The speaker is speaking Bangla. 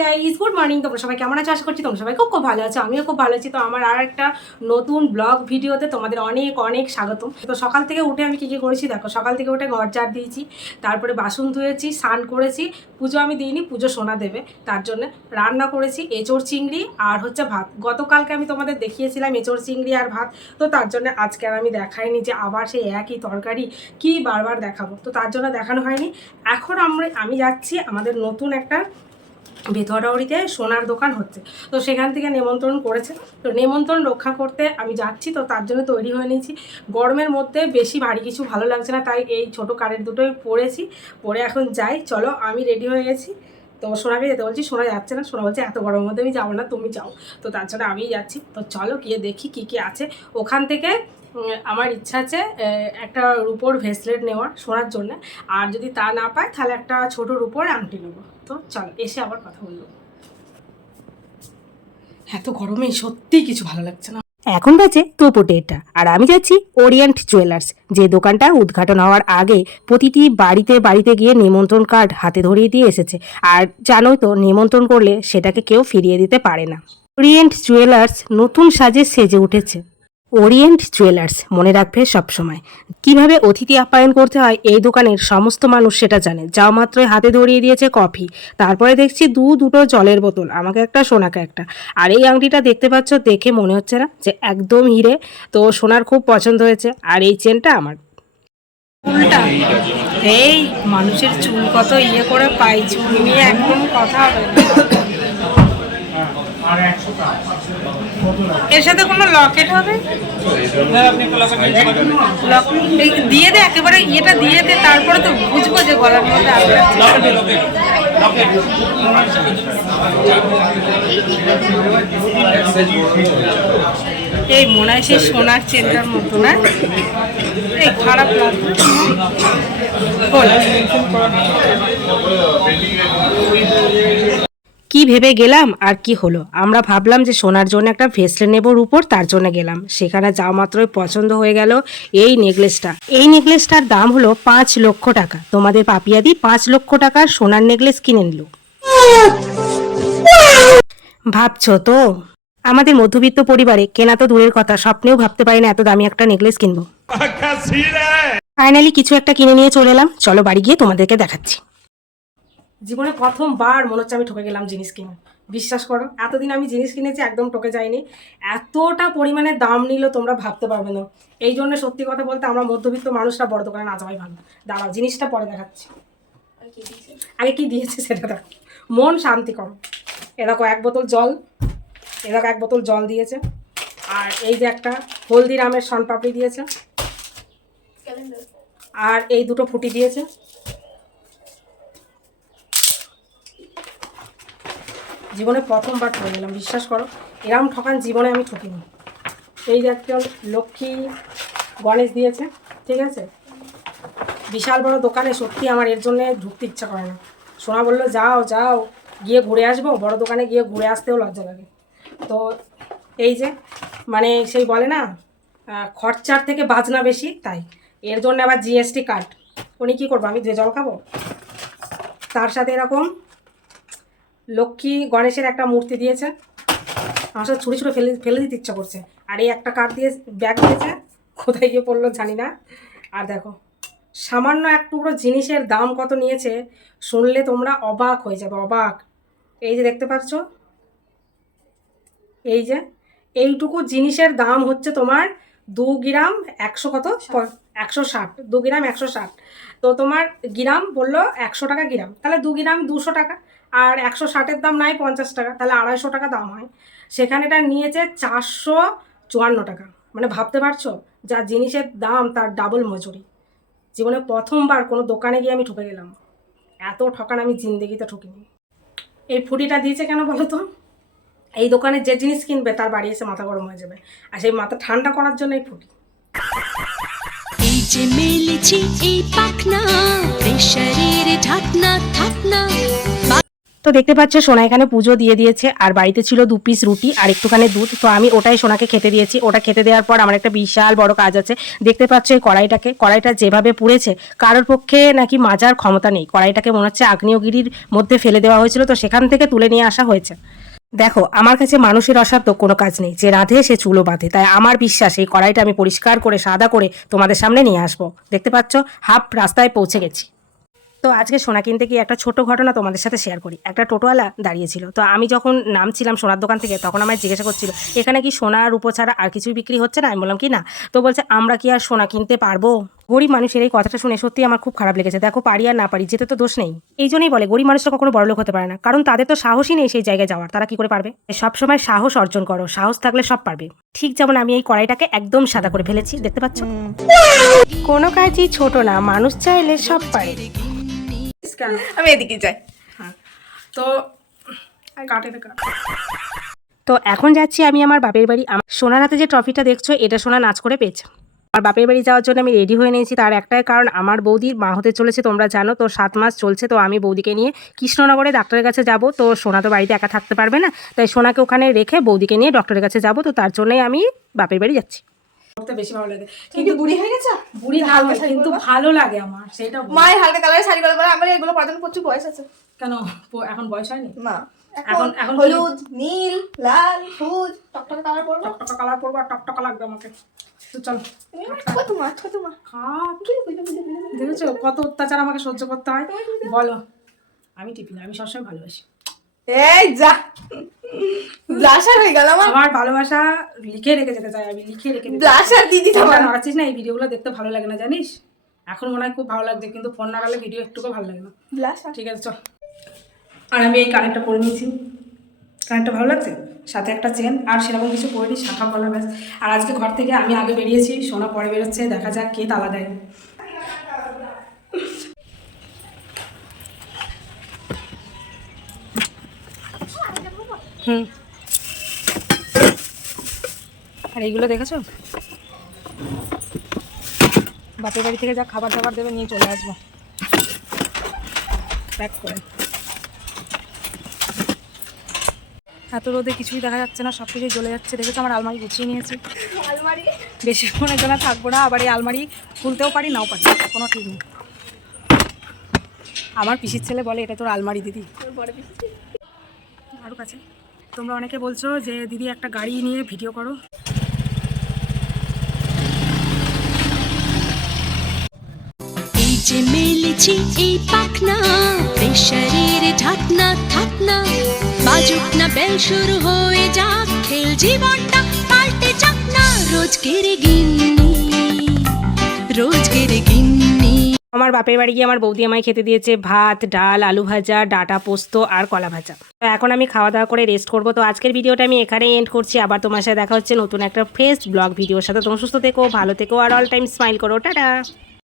গাইস গুড মর্নিং তোমরা সবাই কেমন আছো? আশা করছি তোমরা সবাই খুব খুব ভালো আছো। আমিও খুব ভালো আছি। তো আমার আর একটা নতুন ব্লগ ভিডিওতে তোমাদের অনেক অনেক স্বাগত তো সকাল থেকে উঠে আমি কী কী করেছি দেখো, সকাল থেকে উঠে ঘর ঝাড় দিয়েছি, তারপরে বাসন ধুয়েছি, স্নান করেছি। পুজো আমি দিইনি, পুজো সোনা দেবে। তার জন্য রান্না করেছি, এঁচোড় চিংড়ি আর হচ্ছে ভাত। গতকালকে আমি তোমাদের দেখিয়েছিলাম এঁচোড় চিংড়ি আর ভাত। তো তার জন্য আজকে আর আমি দেখাইনি যে আবার সেই একই তরকারি কি বারবার দেখাবো। তো তার জন্য দেখানো হয়নি। এখন আমরা, আমি যাচ্ছি আমাদের নতুন একটা ভেতরাউড়িতে সোনার দোকান হচ্ছে। তো সেখান থেকে নেমন্ত্রণ করেছে। তো নেমন্ত্রণ রক্ষা করতে আমি যাচ্ছি, তো তার জন্য তৈরি হয়ে নিয়েছি। গরমের মধ্যে বেশি ভারী কিছু ভালো লাগছে না, তাই এই ছোটো কারের দুটোই পরেছি। পরে এখন যাই। চলো, আমি রেডি হয়ে গেছি। তো সোনাকে যেতে বলছি শোনা যাচ্ছে না। শোনা বলছে, এত গরমের মধ্যে আমি যাব না, তুমি যাও। তো তার জন্য আমি যাচ্ছি। তো চলো গিয়ে দেখি কী কী আছে। ওখান থেকে আমার ইচ্ছা আছে একটা রুপোর ভেসলেট নেওয়ার শোনার জন্য। আর যদি তা না পায় তাহলে একটা ছোট রুপোর আংটি নেব। তো চলো এসে আবার কথা বলব। এত গরমে সত্যিই কিছু ভালো লাগছে না। এখন বাজে দুপুর দেড়টা আর আমি যাচ্ছি ওরিয়েন্ট জুয়েলার্স যে দোকানটা উদ্ঘাটন হওয়ার আগে প্রতিটি বাড়িতে বাড়িতে গিয়ে নিমন্ত্রণ কার্ড হাতে ধরিয়ে দিয়ে এসেছে। আর জানোই তো নিমন্ত্রণ করলে সেটাকে কেউ ফিরিয়ে দিতে পারে না। ওরিয়েন্ট জুয়েলার্স নতুন সাজে সেজে উঠেছে। ওরিয়েন্ট জুয়েলার্স মনে রাখবে সবসময়। কীভাবে অতিথি আপ্যায়ন করতে হয় এই দোকানের সমস্ত মানুষ সেটা জানে। যাও মাত্রই হাতে ধরিয়ে দিয়েছে কফি। তারপরে দেখছি দু দুটো জলের বোতল। আমাকে একটা, সোনাকে একটা। আর এই আংটিটা দেখতে পাচ্ছ, দেখে মনে হচ্ছে না যে একদম হিরে। তো সোনার খুব পছন্দ হয়েছে। আর এই চেনটা আমার। চুলটা? এই মানুষের চুল কত ইয়ে করে পাই। চুল নিয়ে একদম কথা হবে এর সাথে কোনো লকেট হবে? দিয়ে দে, একেবারে ইয়েটা দিয়ে দে, তারপরে তো বুঝব যে গলার মধ্যে এই মনে হয় সেই সোনার চেনটার মতো, না? এই খারাপ লাগবে ভেবে গেলাম আর কি হলো। আমরা ভাবলাম যে সোনার জন্য একটা ভেসলেট নেবর উপর তার জন্য গেলাম। সেখানে যাওয়া মাত্রই পছন্দ হয়ে গেল এই নেকলেসটা। এই নেকলেসটার দাম হলো পাঁচ লক্ষ টাকা। তোমাদের পাপিয়াদি পাঁচ লক্ষ টাকার সোনার নেকলেস কিনে নিল। ভাবছ তো? আমাদের মধ্যবিত্ত পরিবারে কেনা তো দূরের কথা স্বপ্নেও ভাবতে পারি না এত দামি একটা নেকলেস কিনবো। ফাইনালি কিছু একটা কিনে নিয়ে চলে এলাম। চলো বাড়ি গিয়ে তোমাদেরকে দেখাচ্ছি। জীবনে প্রথমবার মনে হচ্ছে আমি ঠকে গেলাম জিনিস কিনে। বিশ্বাস করো এতদিন আমি জিনিস কিনেছি একদম ঠকে যাইনি। এতটা পরিমাণে দাম নিল তোমরা ভাবতে পারবে না। এই জন্য সত্যি কথা বলতে আমরা মধ্যবিত্ত মানুষরা বড় দোকানে না যাওয়াই ভালো। দাঁড়াও জিনিসটা পরে দেখাচ্ছি। আগে কি দিয়েছে? সেটা দেখো। মন শান্তি করো। এ দেখো এক বোতল জল। এ দেখো এক বোতল জল দিয়েছে। আর এই যে একটা হলদিরামের সনপাপড়ি দিয়েছে। আর এই দুটো ফুটি দিয়েছে। জীবনে প্রথমবার ঠকে গেলাম, বিশ্বাস করো। এরম ঠকান জীবনে আমি ঠকিনি। এই একটা লক্ষ্মী গণেশ দিয়েছে, ঠিক আছে? বিশাল বড় দোকানে সত্যি আমার এর জন্য ঢুকতে ইচ্ছা করে না। সোনা বলল, যাও যাও, গিয়ে ঘুরে আসব, বড় দোকানে গিয়ে ঘুরে আসতেও লজ্জা লাগে। তো এই যে মানে সেই বলে না খরচার থেকে বাজনা বেশি, তাই। এর জন্য আবার জিএসটি কার্ড উনি কী করব, আমি ধুয়ে জল খাব? তার সাথে এরকম লক্ষ্মী গণেশের একটা মূর্তি দিয়েছে। আমার সাথে ছুঁড়ে ছুঁড়ে ফেলে ফেলে দিতে ইচ্ছা করছে। আর এই একটা কার্ড দিয়ে ব্যাগ দিয়েছে। কোথায় গিয়ে পড়ল জানি না। আর দেখো সামান্য এক টুকরো জিনিসের দাম কত নিয়েছে শুনলে তোমরা অবাক হয়ে যাবে অবাক। এই যে দেখতে পাচ্ছ? এই যে এইটুকু জিনিসের দাম হচ্ছে তোমার দু গ্রাম একশো কত? একশো ষাট। দু গ্রাম একশো ষাট। তো তোমার গ্রাম বলল একশো টাকা গ্রাম। তাহলে দু গ্রাম দুশো টাকা। আর একশো ষাটের দাম নাই পঞ্চাশ টাকা, তাহলে আড়াইশো টাকা দাম হয়। সেখানে এটা নিয়েছে চারশো চুয়ান্ন টাকা। মানে ভাবতে পারছ? যা জিনিসের দাম তার ডাবল মজুরি। জীবনে প্রথমবার কোনো দোকানে গিয়ে আমি ঠকে গেলাম। এত ঠকান আমি জিন্দেগিতে ঠকিনি এই ফুটিটা দিয়েছে কেন বলো তো? এই দোকানে যে জিনিস কিনবে তার বাড়ি এসে মাথা গরম হয়ে যাবে। আর সেই মাথা ঠান্ডা করার জন্য এই ফুটি। এই যে মেলেছি এই পাখনা ঢাকনা, থাকনা। তো দেখতে পাচ্ছ, সোনা এখানে পুজো দিয়ে দিয়েছে। আর বাড়িতে ছিল দু পিস রুটি আর একটুখানি দুধ। তো আমি ওটাই সোনাকে খেতে দিয়েছি। ওটা খেতে দেওয়ার পর আমার একটা বিশাল বড় কাজ আছে। দেখতে পাচ্ছ এই কড়াইটাকে। কড়াইটা যেভাবে পুড়েছে, কারোর পক্ষে নাকি মাজার ক্ষমতা নেই। কড়াইটাকে মনে হচ্ছে আগ্নেয়গিরির মধ্যে ফেলে দেওয়া হয়েছিল। তো সেখান থেকে তুলে নিয়ে আসা হয়েছে। দেখো, আমার কাছে মানুষের অসাধ্য কোনো কাজ নেই। যে রাঁধে, সে চুলো বাঁধে। তাই আমার বিশ্বাস, এই কড়াইটা আমি পরিষ্কার করে, সাদা করে তোমাদের সামনে নিয়ে আসব। দেখতে পাচ্ছ, হাফ রাস্তায় পৌঁছে গেছি। তো আজকে সোনা কিনতে গিয়ে একটা ছোট ঘটনা তোমাদের সাথে শেয়ার করি। একটা টোটোওয়ালা দাঁড়িয়েছিল। তো আমি যখন নামছিলাম সোনার দোকান থেকে তখন আমায় জিজ্ঞাসা করছিল এখানে কি সোনা রূপো ছাড়া আর কিছুই বিক্রি হচ্ছে না? আমি বললাম কি না? তো বলছে আমরা কি আর সোনা কিনতে পারব? গরিব মানুষের এই কথাটা শুনে সত্যি আমার খুব খারাপ লেগেছে। দেখো পারি আর না পারি যেতে তো দোষ নেই। এই জন্যই বলে গরিব মানুষরা কখনো বড়লোক হতে পারে না। কারণ তাদের তো সাহসই নেই সেই জায়গায় যাওয়ার। তারা কি করে পারবে? সবসময় সাহস অর্জন করো। সাহস থাকলে সব পারবে। ঠিক যেমন আমি এই কড়াইটাকে একদম সাদা করে ফেলেছি। দেখতে পাচ্ছ? কোনো কাজই ছোট না। মানুষ চাইলে সব পারে। কেন আমি এদিকে যাই। হ্যাঁ। তো কাটে কাট তো এখন যাচ্ছি আমি আমার বাপের বাড়ি। সোনার হাতে যে ট্রফিটা দেখছ এটা সোনা নাচ করে পেয়েছে। আমার বাপের বাড়ি যাওয়ার জন্য আমি রেডি হয়ে নিয়েছি। তার একটাই কারণ আমার বৌদির মা হতে চলেছে তোমরা জানো। তো সাত মাস চলছে তো আমি বৌদিকে নিয়ে কৃষ্ণনগরে ডাক্তারের কাছে যাব। তো সোনা তো বাড়িতে একা থাকতে পারবে না। তাই সোনাকে ওখানে রেখে বৌদিকে নিয়ে ডক্টরের কাছে যাব। তো তার জন্যই আমি বাপের বাড়ি যাচ্ছি। করতে বেশি ভালো লাগে। তুমি কি বুড়ি হয়ে গেছো? বুড়ি না কিন্তু ভালো লাগে আমার সেটা মায়ের হালকা কালারের শাড়ি পরে আমার এগুলো পরানোর প্রচুর বয়স আছে। কেন? এখন বয়স হয়নি? না এখন- এখন হলুদ নীল লাল সবুজ টকটকে কালার পরবো। টকটকা কালার পরবো আর টকটকা লাগবে আমাকে। তো চলো মা মা দেখেছ কত অত্যাচার আমাকে সহ্য করতে হয়? বলো। আমি টিপি না আমি সবসময় ভালোবাসি। এই যা। ব্লাশার হয়ে গেল আমার। আমার ভালোবাসা লিখে রেখে যেতে চাই আমি লিখে রেখে ব্লাশার দিদি তোমার নাড়াচ্ছিস না এই ভিডিওগুলো দেখতে ভালো লাগে না জানিস? এখন মনে হয় খুব ভালো লাগছে কিন্তু ফোন নাড়ালে ভিডিও একটুকু ভালো লাগে না। ব্লাশার। ঠিক আছে চল। আর আমি এই কানেরটা পরে নিয়েছি। কানেরটা ভালো লাগছে? সাথে একটা চেন আর সেরকম কিছু পরিনি শাখা পলা ব্যাস। আর আজকে ঘর থেকে আমি আগে বেরিয়েছি সোনা পরে বেরোচ্ছে দেখা যাক কে তালা দেয়। হুম। আর এইগুলো দেখেছ? বাপের বাড়ি থেকে যা খাবার দাবার দেবে নিয়ে চলে আসব। প্যাক করে। এত রোদে কিছুই দেখা যাচ্ছে না সব কিছুই জ্বলে যাচ্ছে। দেখেছ আমার আলমারি গুছিয়ে নিয়েছি। আলমারি? বেশিক্ষণের জন্য থাকব না আবার এই আলমারি খুলতেও পারি নাও পারি কোনো ঠিক নেই। আমার পিসির ছেলে বলে এটা তোর আলমারি দিদি। বড় আরও কাছে। তোমরা অনেকে বলছো যে, দিদি, একটা গাড়ি নিয়ে ভিডিও করো। এই যে মেলেছি এই পাখনা ঢাকনা থাকনা বাজুক না বেল শুরু হয়ে যাক, খেল জীবনটা পাল্টে যাক না রোজকের গিন্নি রোজকের গিন্নি। আমার বাপের বাড়ি গিয়ে আমার বৌদি আমায় খেতে দিয়েছে ভাত, ডাল, আলু ভাজা, ডাটা পোস্ত আর কলা ভাজা। তো এখন আমি খাওয়া দাওয়া করে রেস্ট করব। তো আজকের ভিডিওটা আমি এখানেই এন্ড করছি। আবার তোমার সাথে দেখা হচ্ছে নতুন একটা ফ্রেশ ব্লগ ভিডিওর সাথে। তোমরা সুস্থ থেকো, ভালো থেকো আর অল টাইম স্মাইল করো। টাটা!